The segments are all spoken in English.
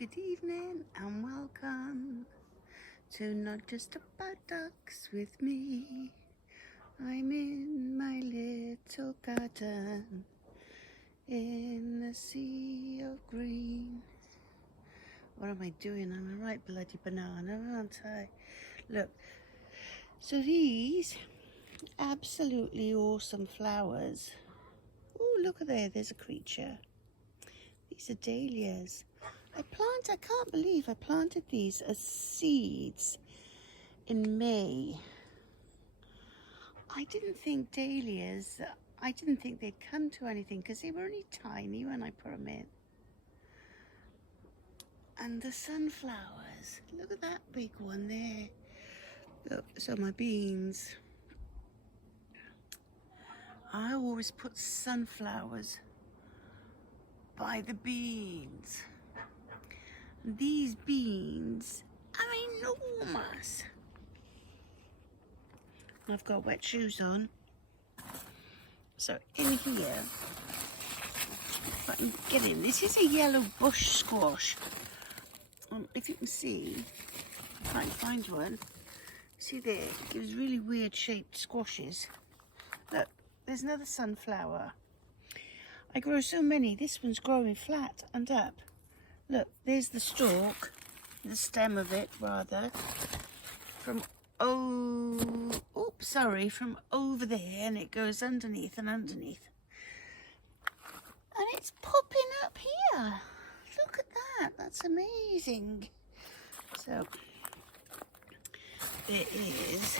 Good evening and welcome to Not Just About Ducks with me. I'm in my little garden in the sea of green. What am I doing? I'm a right bloody banana, aren't I? Look, so these absolutely awesome flowers. Oh, look at there's a creature. These are dahlias. I can't believe I planted these as seeds in May. I didn't think dahlias, I didn't think they'd come to anything because they were only tiny when I put them in. And the sunflowers, look at that big one there. Oh, so my beans. I always put sunflowers by the beans. These beans are enormous. I've got wet shoes on. So in here, if I can get in, this is a yellow bush squash. If you can see, if I can find one, see there, it gives really weird shaped squashes. Look, there's another sunflower. I grow so many, this one's growing flat and up. Look, there's the stalk, the stem of it rather, from from over there, and it goes underneath and underneath. And it's popping up here. Look at that, that's amazing. So, there is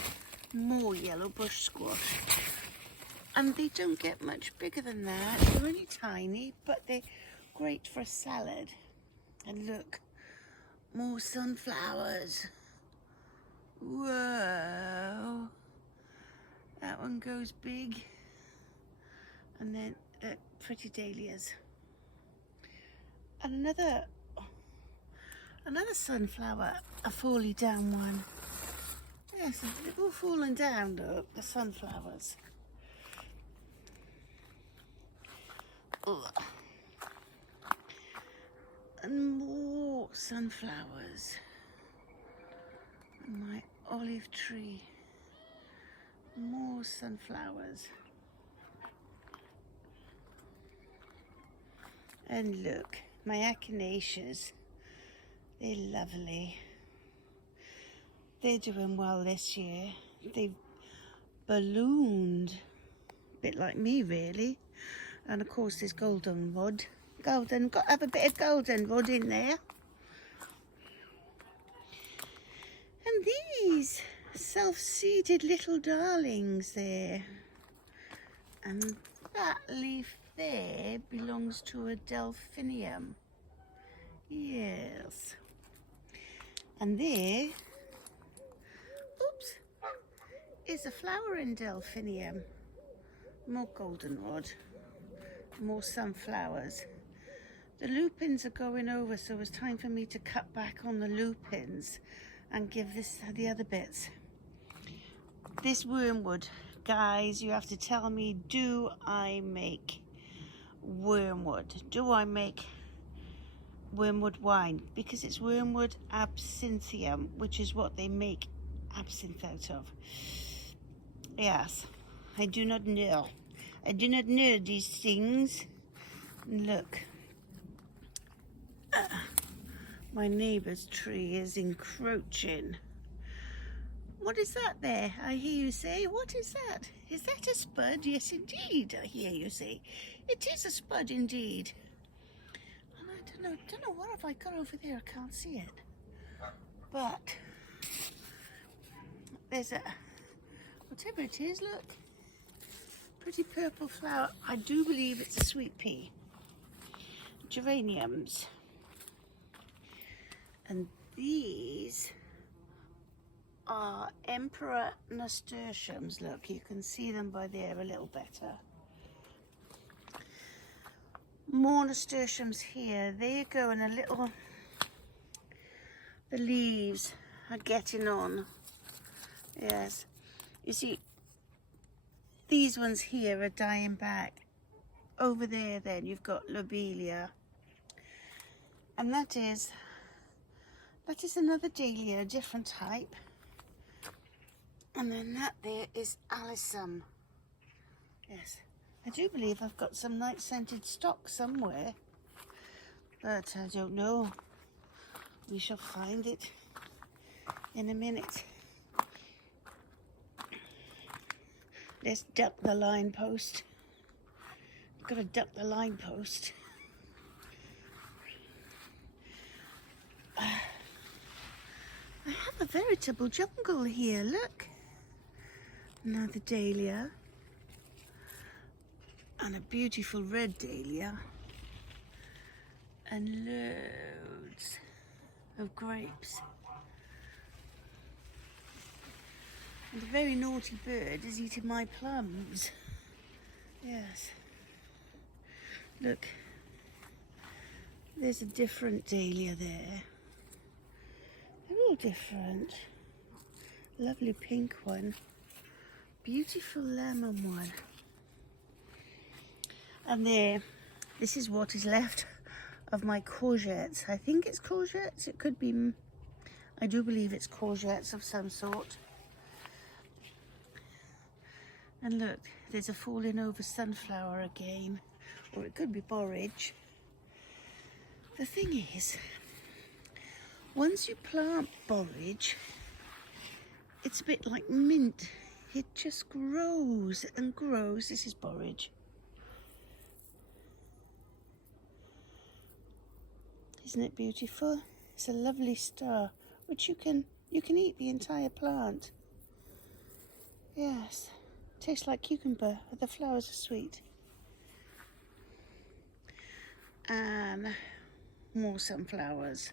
more yellow bush squash. And they don't get much bigger than that. They're really tiny, but they're great for a salad. And look, more sunflowers. Whoa. That one goes big. And then pretty dahlias. And another sunflower, a falling down one. Yes, they've all fallen down, look, the sunflowers. Ugh. And more sunflowers. And my olive tree. More sunflowers. And look, my echinaceas. They're lovely. They're doing well this year. They've ballooned. A bit like me, really. And of course, there's goldenrod. Got to have a bit of goldenrod in there. And these self-seeded little darlings there. And that leaf there belongs to a delphinium. Yes. And there, oops, is a flowering delphinium. More goldenrod. More sunflowers. The lupins are going over, so it's time for me to cut back on the lupins and give this the other bits. This wormwood, guys, you have to tell me, do I make wormwood? Do I make wormwood wine? Because it's wormwood absinthium, which is what they make absinthe out of. Yes, I do not know. I do not know these things. Look, my neighbour's tree is encroaching. What is that there? I hear you say. What is that? Is that a spud? Yes, indeed, I hear you say. It is a spud indeed. And I don't know what have I got over there. I can't see it. But there's a, whatever it is, look. Pretty purple flower. I do believe it's a sweet pea. Geraniums. And these are emperor nasturtiums. Look, you can see them by there a little better. More nasturtiums here. There you go, and a little, the leaves are getting on. Yes. You see, these ones here are dying back. Over there then you've got lobelia. And that is That is another dahlia, a different type. And then that there is alyssum. Yes, I do believe I've got some night scented stock somewhere, but I don't know. We shall find it in a minute. Let's duck the line post. Got to duck the line post. I have a veritable jungle here, look. Another dahlia. And a beautiful red dahlia. And loads of grapes. And a very naughty bird is eating my plums. Yes. Look. There's a different dahlia there. They're all different. Lovely pink one. Beautiful lemon one. And there, this is what is left of my courgettes. I think it's courgettes. It could be, I do believe it's courgettes of some sort. And look, there's a falling over sunflower again. Or it could be borage. The thing is, once you plant borage, it's a bit like mint. It just grows and grows. This is borage. Isn't it beautiful? It's a lovely star, which you can eat the entire plant. Yes, tastes like cucumber. The flowers are sweet. And more sunflowers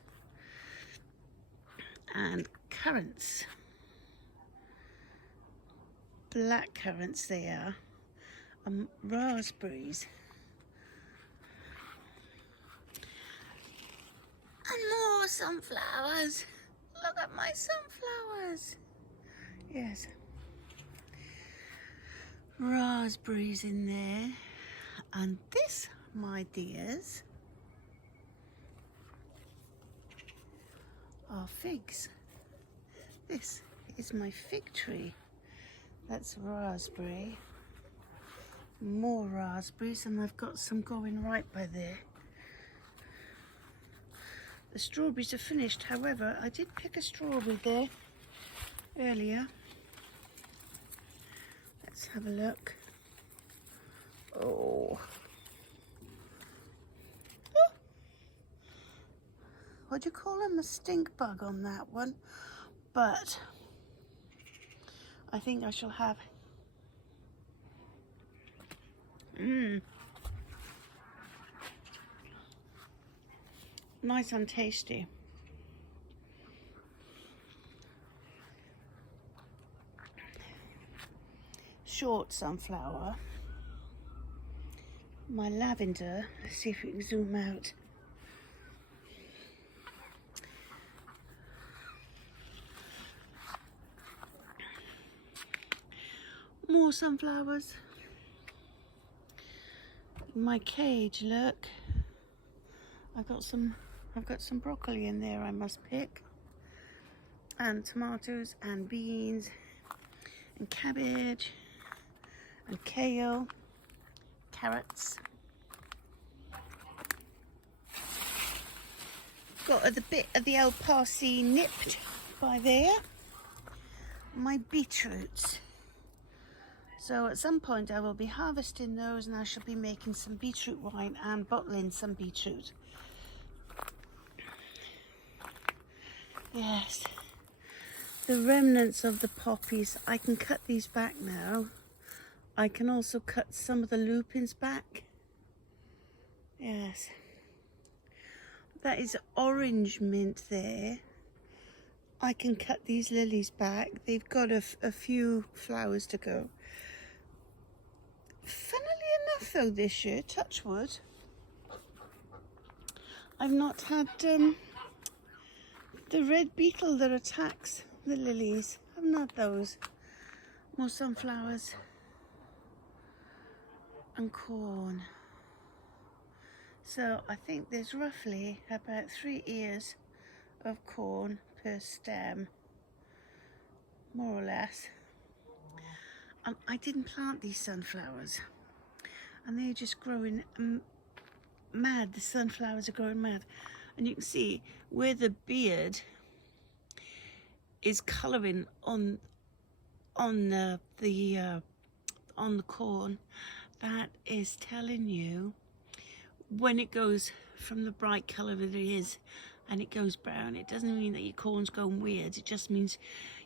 and currants. Black currants they are, and raspberries. And more sunflowers. Look at my sunflowers. Yes. Raspberries in there. And this, my dears, are figs. This is my fig tree. That's raspberry. More raspberries, and I've got some going right by there. The strawberries are finished, however, I did pick a strawberry there earlier. Let's have a look. Oh. Oh. What do you call them? A stink bug on that one. But I think I shall have. Nice and tasty. Short sunflower. My lavender. Let's see if we can zoom out. More sunflowers. My cage, look. I've got some broccoli in there I must pick. And tomatoes and beans and cabbage and kale, carrots. Got a bit of the old parsley nipped by there. My beetroots. So at some point I will be harvesting those, and I shall be making some beetroot wine and bottling some beetroot. Yes, the remnants of the poppies. I can cut these back now. I can also cut some of the lupins back. Yes, that is orange mint there. I can cut these lilies back. They've got a few flowers to go. Funnily enough though, this year, touch wood, I've not had the red beetle that attacks the lilies. I've not those. More sunflowers and corn. So I think there's roughly about 3 ears of corn per stem, more or less. I didn't plant these sunflowers, and they're just growing mad. The sunflowers are growing mad, and you can see where the beard is colouring on the corn. That is telling you when it goes from the bright colour that it is and it goes brown. It doesn't mean that your corn's going weird. It just means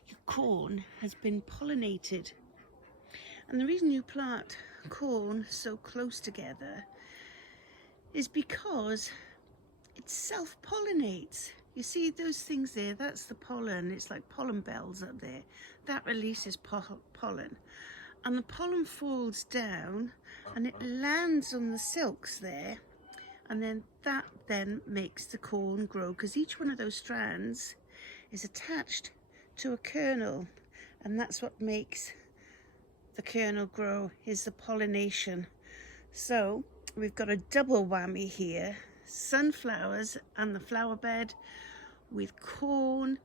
your corn has been pollinated. And the reason you plant corn so close together is because it self-pollinates. You see those things there, that's the pollen. It's like pollen bells up there. That releases pollen. And the pollen falls down and it lands on the silks there. And then that makes the corn grow, because each one of those strands is attached to a kernel. And that's what makes the kernel grow, is the pollination. So we've got a double whammy here. Sunflowers and the flower bed with corn.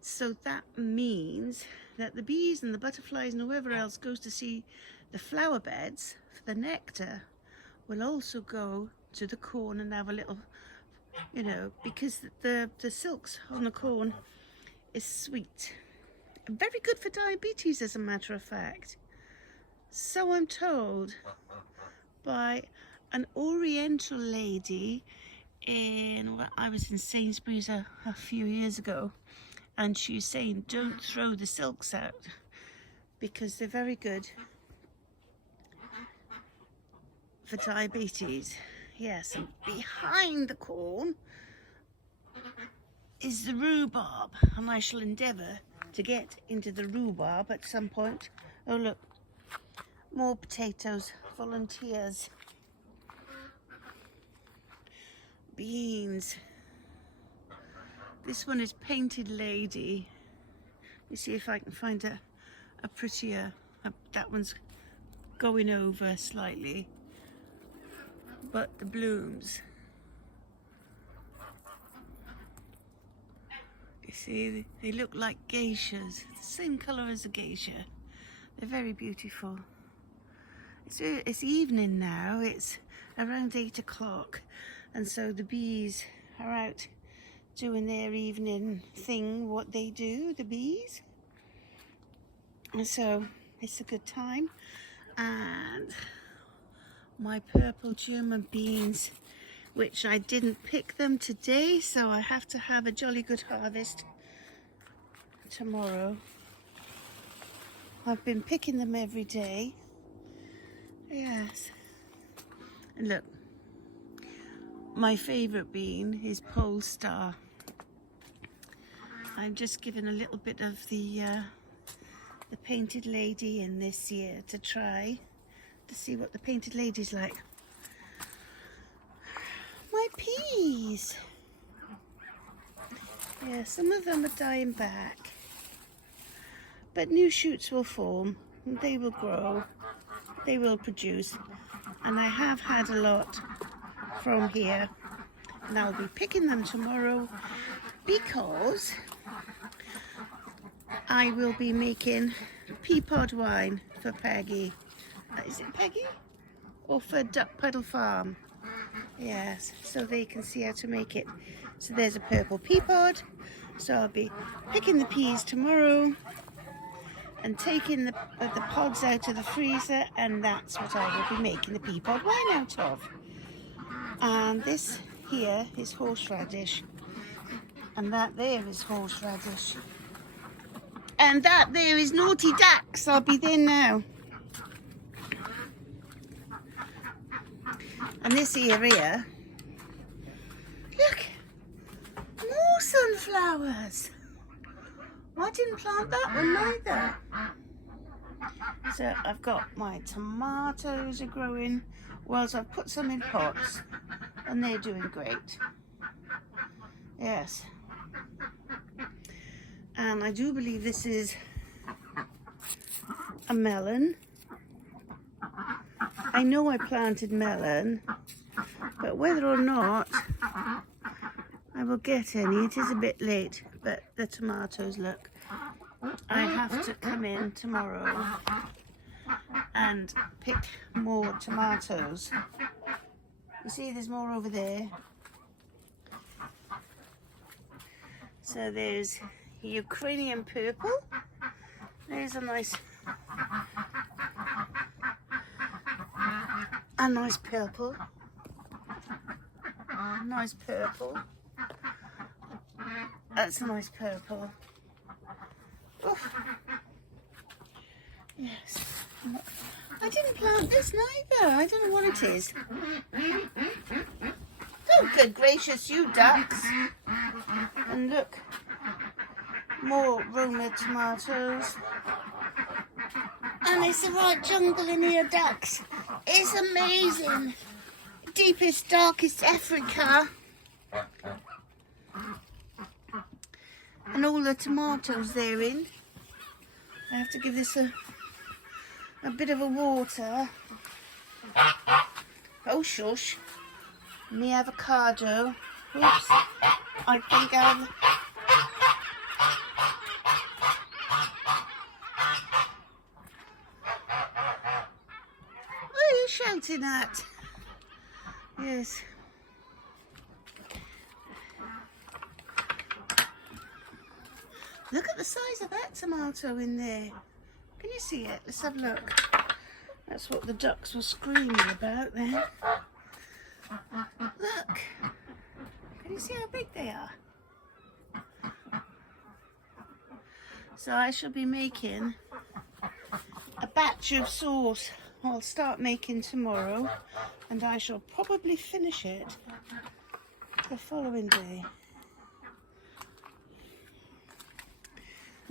So that means that the bees and the butterflies and whoever else goes to see the flower beds for the nectar will also go to the corn and have a little, you know, because the silks on the corn is sweet. Very good for diabetes, as a matter of fact. So I'm told by an Oriental lady I was in Sainsbury's a few years ago, and she's saying don't throw the silks out because they're very good for diabetes. Yes, and behind the corn is the rhubarb, and I shall endeavour to get into the rhubarb at some point. Oh look, more potatoes, volunteers. Beans. This one is Painted Lady. Let me see if I can find a prettier. That one's going over slightly, but the blooms, you see, they look like geishas, the same colour as a geisha. They're very beautiful. It's evening now, it's around 8 o'clock, and so the bees are out doing their evening thing, what they do, the bees. And so it's a good time. And my purple German beans, which I didn't pick them today, so I have to have a jolly good harvest tomorrow. I've been picking them every day. Yes. And look, my favourite bean is Pole Star. I'm just giving a little bit of the Painted Lady in this year to try to see what the Painted Lady's like. My peas. Yeah, some of them are dying back, but new shoots will form, and they will grow, they will produce, and I have had a lot from here, and I'll be picking them tomorrow because I will be making pea pod wine for Peggy. Is it Peggy? Or for Duck Puddle Farm? Yes, so they can see how to make it. So there's a purple pea pod. So I'll be picking the peas tomorrow and taking the pods out of the freezer, and that's what I will be making the pea pod wine out of. And this here is horseradish, and that there is horseradish, and that there is naughty ducks. I'll be there now. And this area, look, more sunflowers. I didn't plant that one either. So I've got my tomatoes are growing, whilst I've put some in pots, and they're doing great. Yes. And I do believe this is a melon. I know I planted melon, but whether or not I will get any. It is a bit late, but the tomatoes, look. I have to come in tomorrow and pick more tomatoes. You see there's more over there. So there's Ukrainian purple. There's a nice purple. Nice purple. That's a nice purple. Oof. Yes. I didn't plant this neither. I don't know what it is. Oh, good gracious, you ducks. And look, more Roma tomatoes. And it's the right jungle in here, ducks. It's amazing. Deepest, darkest Africa. And all the tomatoes they're in. I have to give this a bit of a water. Oh shush. Me avocado. Oops. I think I've... What are you shouting at? Yes. Look at the size of that tomato in there. Can you see it? Let's have a look. That's what the ducks were screaming about then. Look. Can you see how big they are? So I shall be making a batch of sauce. I'll start making tomorrow and I shall probably finish it the following day.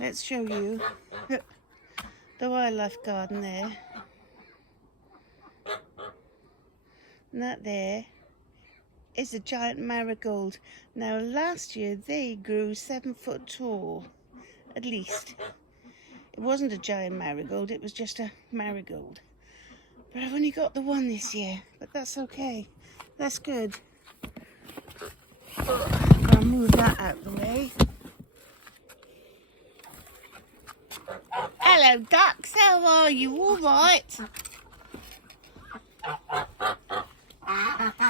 Let's show you the wildlife garden there. And that there is a giant marigold. Now last year they grew 7 foot tall, at least. It wasn't a giant marigold, it was just a marigold. But I've only got the one this year, but that's okay. That's good. I'll move that out of the way. Hello ducks, how are you? All right?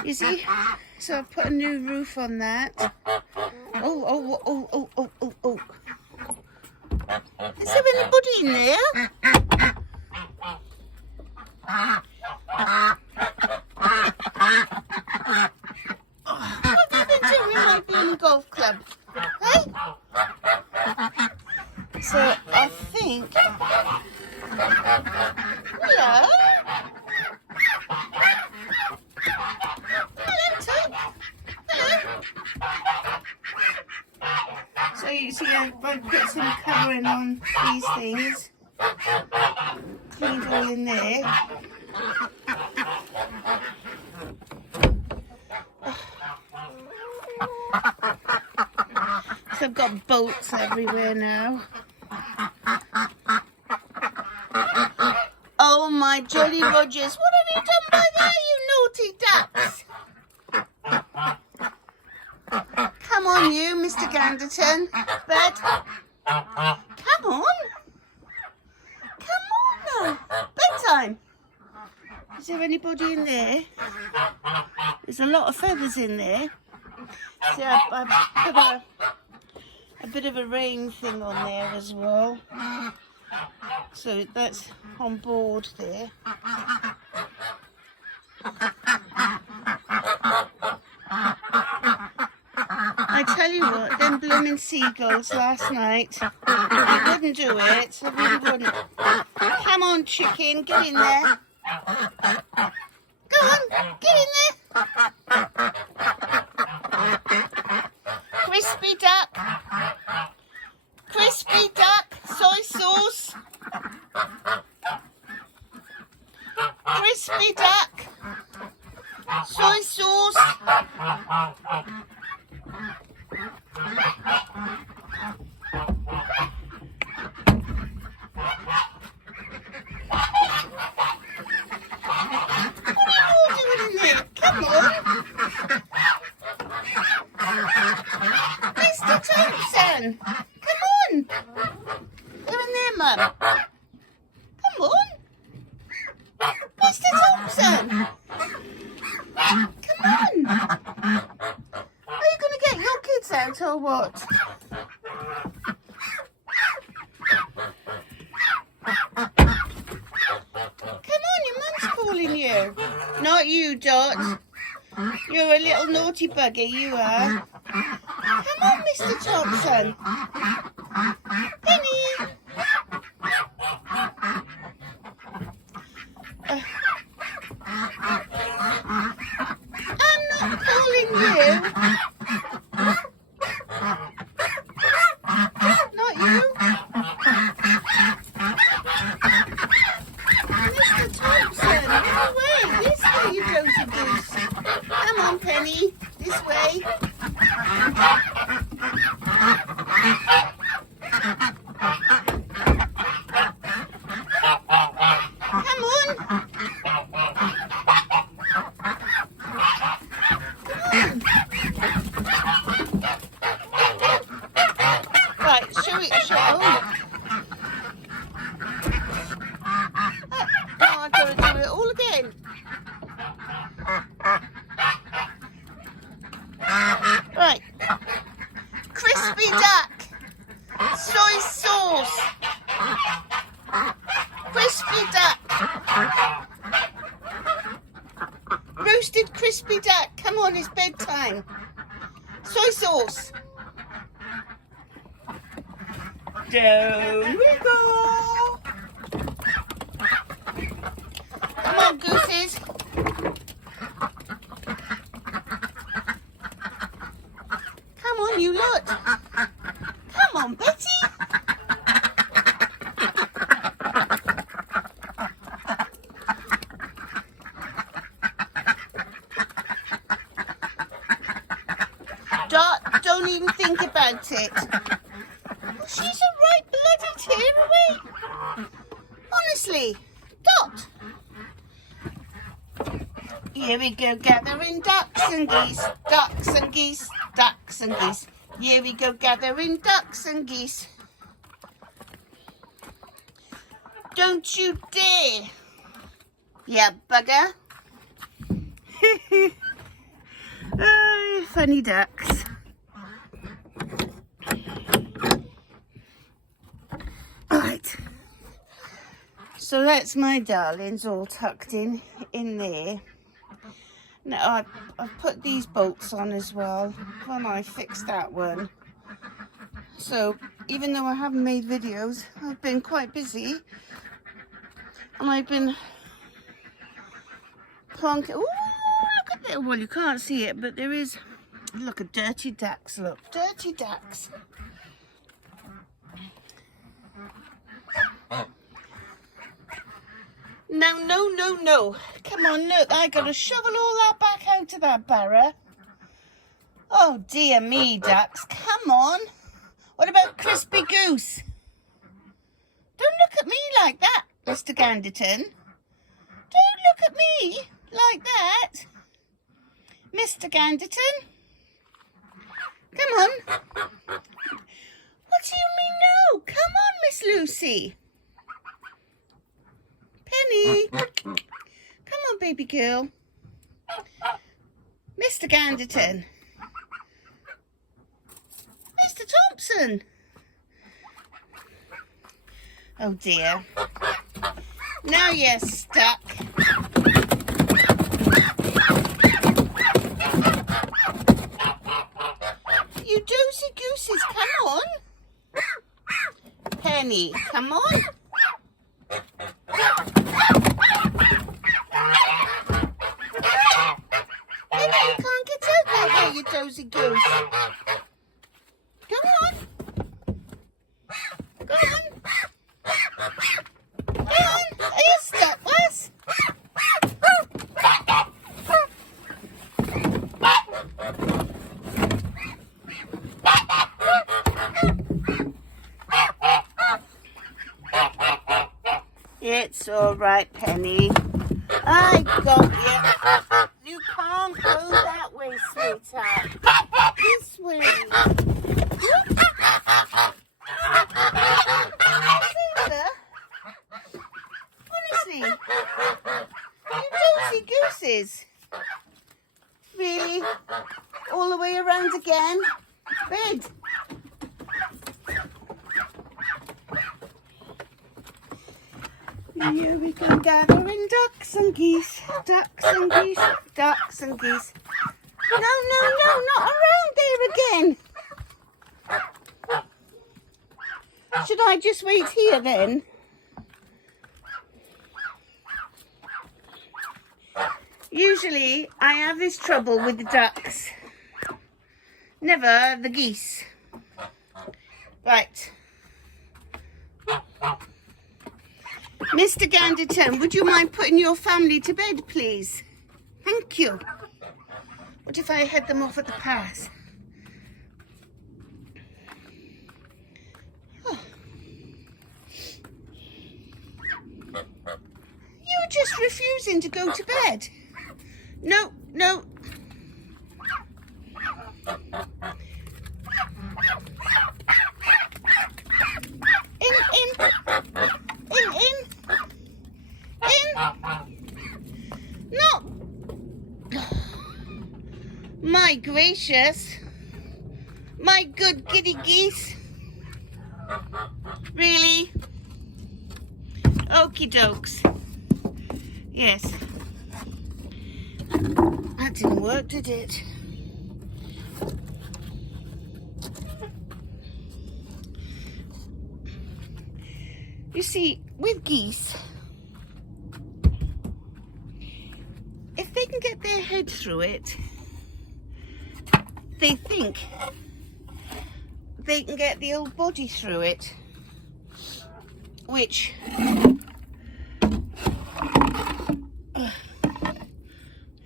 You see? So I've put a new roof on that. Oh. Is there anybody in there? What have you been doing with my blooming golf club? Hey? So I think... Hello? Hello, Top. Hello. So you see I put some covering on these things. Cleaned all in there. So I've got bolts everywhere now. Oh my Jolly Rogers, what have you done by that, you naughty ducks? Come on you, Mr. Ganderton. Bed. Come on. Come on now. Bedtime. Is there anybody in there? There's a lot of feathers in there. See, I put a bit of a rain thing on there as well. So that's on board there. I tell you what, them blooming seagulls last night, I wouldn't do it, I really wouldn't. Come on chicken, get in there. Go on, get in there. Crispy duck. Crispy duck, soy sauce. Crispy duck, soy sauce. What are you all doing in there? Come on. Come on. Are you going to get your kids out or what? Come on, your mum's calling you. Not you, Dot. You're a little naughty bugger, you are. Come on, Mr. Thompson. Penny. I'm not calling you. Not you. Mr. Thompson, no way. This way, you dozy goose. Come on, Penny. This way. Come on. Right, show it. Oh, I've got to do it all again. Right. Crispy duck. Soy sauce. Crispy duck. Roasted crispy duck. Come on, it's bedtime. Soy sauce. Down we go. Come on, gooses. Come on, you lot. Come on, Betty. Dot, don't even think about it. She's a right bloody tearaway. Honestly, Dot. Here we go, gathering ducks and geese, ducks and geese, ducks and geese. Here we go, gathering ducks and geese. Don't you dare, you bugger. Oh, funny ducks. Right, so that's my darlings all tucked in there. Now I've put these bolts on as well when I fixed that one. So even though I haven't made videos, I've been quite busy, and I've been plonking. Ooh, look at that! Well, you can't see it, but there is. Look at dirty ducks. Look, dirty ducks. No. Come on, look, I got to shovel all that back out of that barrow. Oh, dear me, ducks. Come on. What about crispy goose? Don't look at me like that, Mr. Ganderton. Don't look at me like that, Mr. Ganderton. Come on. What do you mean no? Come on, Miss Lucy. Penny. Come on, baby girl. Mr. Ganderton. Mr. Thompson. Oh dear. Now you're stuck. You dozy gooses, come on. Penny, come on. Penny, you can't get out that way, you dozy goose. Come on. Go on. Go on. Are you stuck, Wes? It's all right, Penny. I got you. You can't go that way, sweetheart. This way. Honestly, you dozy gooses. Really? All the way around again? Bed. Here we go gathering ducks and geese. Ducks and geese. Ducks and geese. No, no, no, not around there again. Should I just wait here then? Usually I have this trouble with the ducks. Never the geese. Right. Mr. Ganderton, would you mind putting your family to bed, please? Thank you. What if I head them off at the pass? Oh. You're just refusing to go to bed. No, no. No. My gracious. My good giddy geese. Really? Okie dokes. Yes. That didn't work, did it? You see, with geese, if they can get their head through it, they think they can get the old body through it, which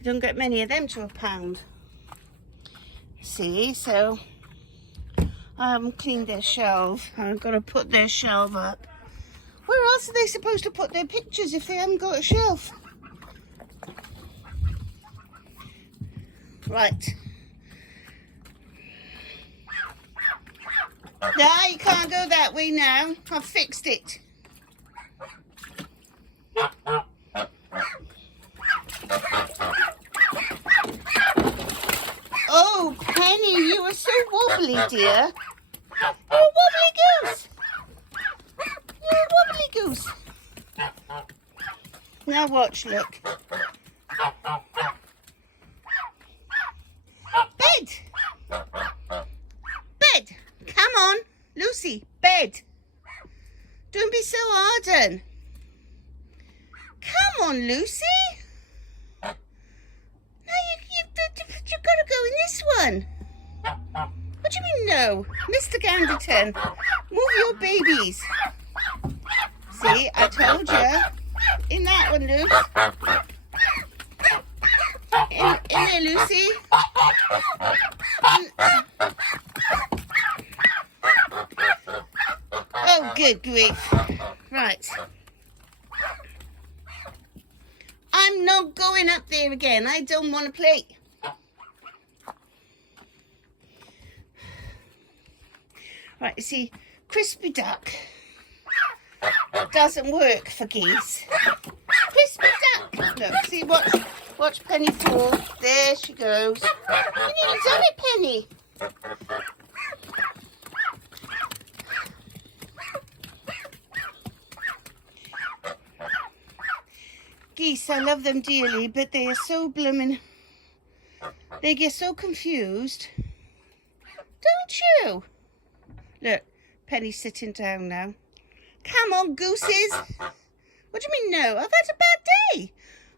don't get many of them to a pound. See, so I haven't cleaned their shelf. I've got to put their shelf up. Where else are they supposed to put their pictures if they haven't got a shelf? Right. No, you can't go that way now. I've fixed it. Oh, Penny, you are so wobbly, dear. You're a wobbly goose. You're a wobbly goose. Now watch, look. Bed. Bed. Come on, Lucy, bed. Don't be so ardent. Come on, Lucy. You've got to go in this one. What do you mean no? Mr. Ganderton, move your babies. See, I told you. In that one, Luce. In there, Lucy. Oh, good grief. Right. I'm not going up there again. I don't want to play. Right, you see, crispy duck doesn't work for geese. Crispy duck. Look, see, watch Penny fall. There she goes. You nearly done it, Penny. Geese, I love them dearly, but they are so blooming. They get so confused. Don't you? Look, Penny's sitting down now. Come on, gooses. What do you mean no? I've had a bad day.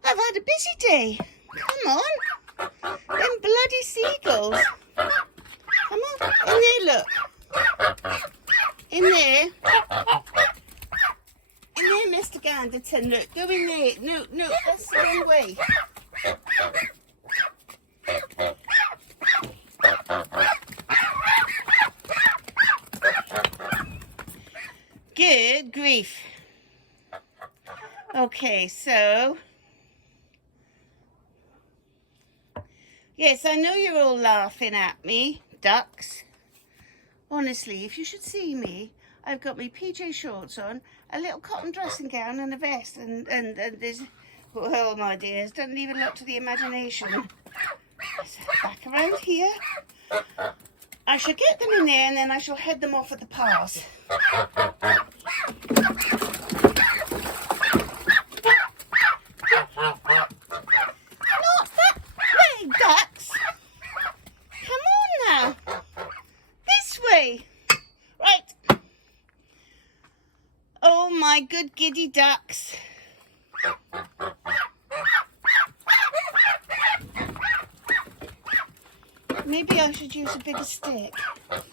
I've had a busy day. Come on. Them bloody seagulls. Come on. In there, look. In there. In there, Mr. Ganderton. Look, go in there. No, no, that's the wrong way. Good grief. Okay, so yes, I know you're all laughing at me, ducks. Honestly, if you should see me, I've got my PJ shorts on, a little cotton dressing gown and a vest, and there's, oh my dears, don't leave a lot to the imagination. So back around here. I shall get them in there and then I shall head them off at the pass. Not that way, ducks. Come on now. This way. Right. Oh my good giddy ducks. Maybe I should use a bigger stick. Not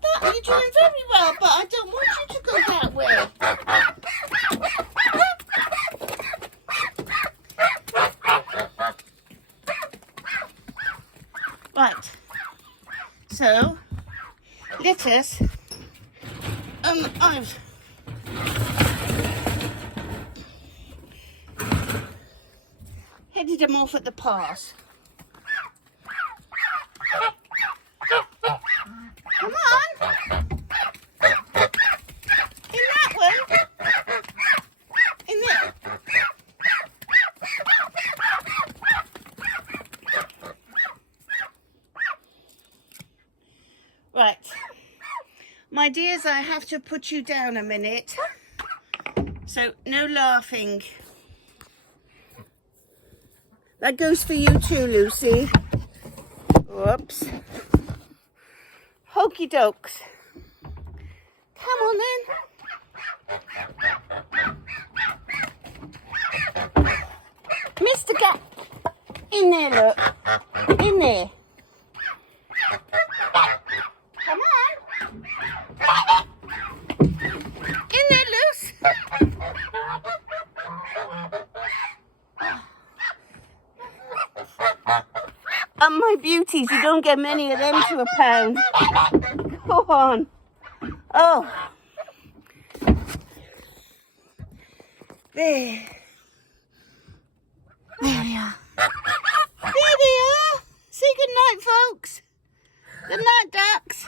that, you're doing very well, but I don't want you to go that way. Right, so let us, I've headed them off at the pass. Come on. In that one. In there. Right. My dears, I have to put you down a minute. So, no laughing. That goes for you too, Lucy. Whoops. Hokey dokes. Come on then. Mr. Gap. In there, look. In there. Come on. In there, Luce. And my beauties, you don't get many of them to a pound. Go on. Oh. There. There we are. There they are. Say good night, folks. Good night, ducks.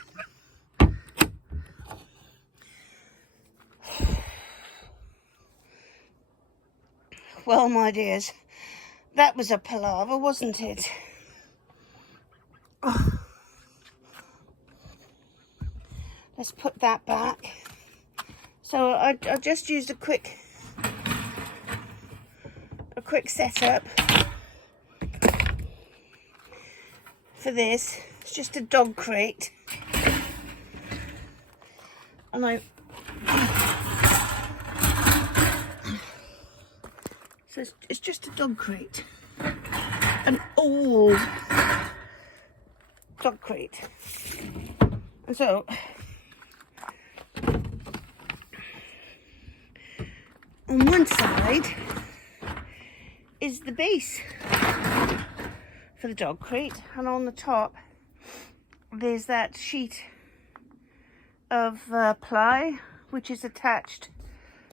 Well, my dears, that was a palaver, wasn't it? Oh. Let's put that back. So I just used a quick setup for this. It's just a dog crate, and so it's just a dog crate, an old dog crate, and so on one side is the base for the dog crate, and on the top there's that sheet of ply which is attached